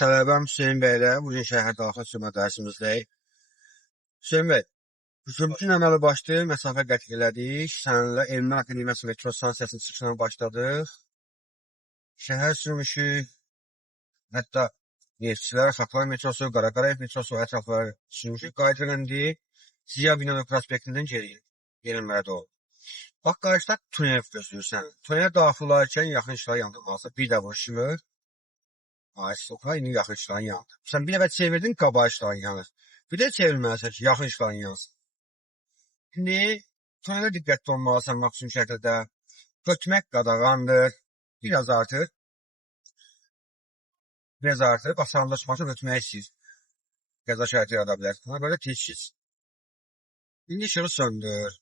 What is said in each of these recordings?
Tələbəm Hüseyin bəylə bugün şəhər daxil sürmə dərsimizdəyik. Hüseyin bəy, bütün əməli başlı məsafə qət elədik. Səninlə Elmlər Akademiyası metro stansiyasının çıxışına başladıq. Şəhər sürmüşük. Hətta Neftçilər, Xalqlar metrosu, Qaraqarayev metrosu ətrafları sürmüşük. Qayıdırıq indi Ziya Binali prospektindən geriyə. Elmlərə doğru. Bax, qarşıda tunel gözləyirsən. Tunelə daxil olarkən yaxın işlər yandırmalısan. Bir də vuruşulur. Ay, sokağa indi yaxın işlərin yandı. Sən bir dəfə çevirdin, qaba işlərin yanır. Bir də çevirməlisən ki, yaxın işlərin yansın. İndi tunelə diqqətli olmalısan maksimum şəkildə. Ötmək qadağandır. Biraz artır. Biraz artır. Basarında çıxmasın, ötmək istəyir. Qəza şərti yarada bilər. Buna böyle tez keç. İndi işığı söndür.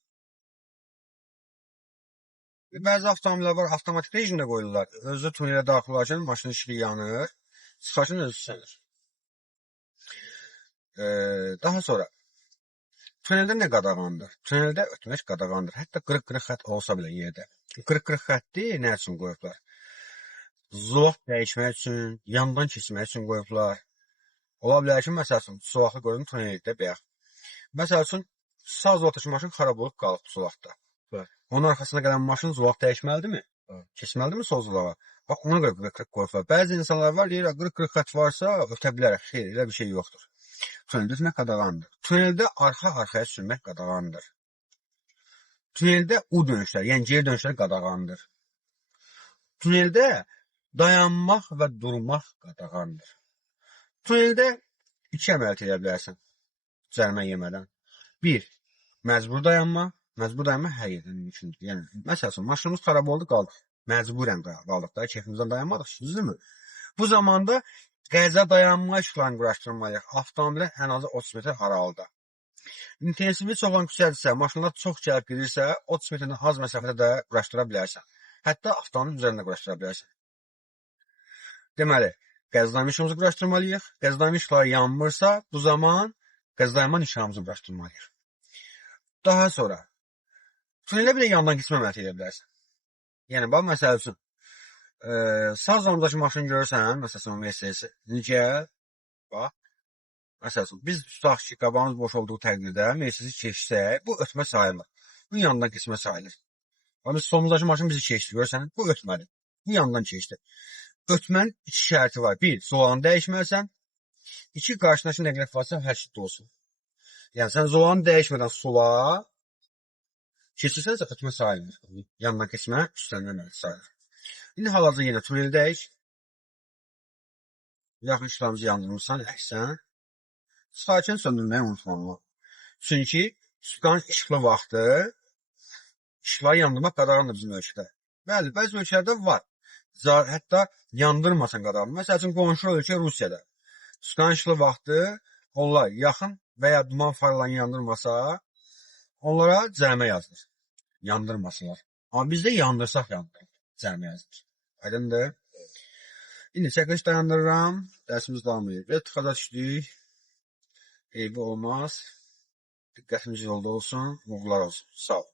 Bəzi avtomobillər var, avtomatik rejimdə qoyulurlar. Özü tunelə daxil olarkən maşının işığı yanır. Çıxarkən özü sönür. Daha sonra tuneldə nə qadağandır? Tuneldə ötmək qadağandır. Hətta qırıq-qırıq xətt olsa belə yerdə. Qırıq-qırıq xətti nə üçün qoyublar? Zolaq dəyişmək üçün, yandan keçmək üçün qoyublar. Ola bilər ki, məsəl üçün, zolaqı qoyun tuneldə bəyək. Məsəl üçün, sağ zolaqdakı maşın xarab olub qalıb zolaqda. Onun arxasına gələn maşın zolaq dəyişməlidirmi? Keçməlidirmi sol zolağa? Bax, ona görə qırıq-qırıq qoyublar. Bəzi insanlar var, deyir, qırıq-qırıq xətt varsa, ötə bilərək. Xeyr, elə bir şey yoxdur. Tuneldə sürmək qadağandır. Tuneldə arxa-arxaya sürmək qadağandır. Tuneldə U dönüşlər, yəni geri dönüşlər qadağandır. Tuneldə dayanmaq və durmaq qadağandır. Tuneldə iki əməliyyat edə bilərsən cərimə yemədən. Bir, məcbur dayanma. Məcbur dayanma hər yerdən mümkündür. Yəni, məsələn, maşınımız xarab oldu, qaldıq. Məcburən qaldıq da, keyfimizdən dayanmadıq, düzdürmü? Bu zamanda qəza dayanma işlərini quraşdırmalıyıq. Avtomobilə ən azı 30 metr aralıda. İntensivi çox olan küçədirsə, maşınlar çox gəlib gedirsə, 30 metrdən az məsafədə də quraşdıra bilərsən. Hətta avtomobil üzərində quraşdıra bilərsən. Deməli, qəzadanma işimizi quraşdırmalıyıq. Qəzadanma işləri yanmırsa, bu zaman qəzadanma nişanımızı quraşdırmalıyıq. Daha sonra, tunelə bir də yandan keçmə əməliyyatı edə bilərsən. Yəni, bax, məsəl üçün, sağ zonundakı maşını görürsən, məsəl üçün, Mercedes, gəl, bax, məsəl üçün, biz tutaq ki, qabağımız boş olduğu təqdirdə Mercedes keçsək, bu ötmə sayılır. Bu yandan keçmə sayılır. Biz solumuzdakı maşın bizi keçdi, görürsən, bu ötmədir. Bu yandan keçdi. Ötmənin iki şərti var. Bir, zolağını dəyişməlisən. İki, qarşındakı nəqliyyat vasitəsi hərəkətdə olsun. Yəni, sən zolağını dəyişmədən sola keçirsənsə, ötmə sayılır. Yandan keçmə, üstəndən sayılır. İndi hal-hazırda yenə tuneldəyik. Yaxın işlərimizi yandırmışsan, əksən. Sakin söndürməyi unutmamaq. Çünki sükanın işıqlı vaxtı işıqları yandırmaq qadağandır bizim ölkədə. Bəli, bəzi ölkələrdə var. Hətta yandırmasan qadağandır. Məsəl üçün, qonşu ölkə Rusiyada. Sükanın işıqlı vaxtı onlar yaxın və ya duman farlarını yandırmasa, onlara cərimə yazılır. Yandırmasınlar. Amma bizdə yandırsaq yandırır. Cərimə yazılır. Aydındır. İndi çəkiliş dayandırıram. Dərsimiz davam edir. Və tıxaca düşdük. Eybi olmaz. Diqqətimiz yolda olsun. Uğurlar olsun. Sağ ol.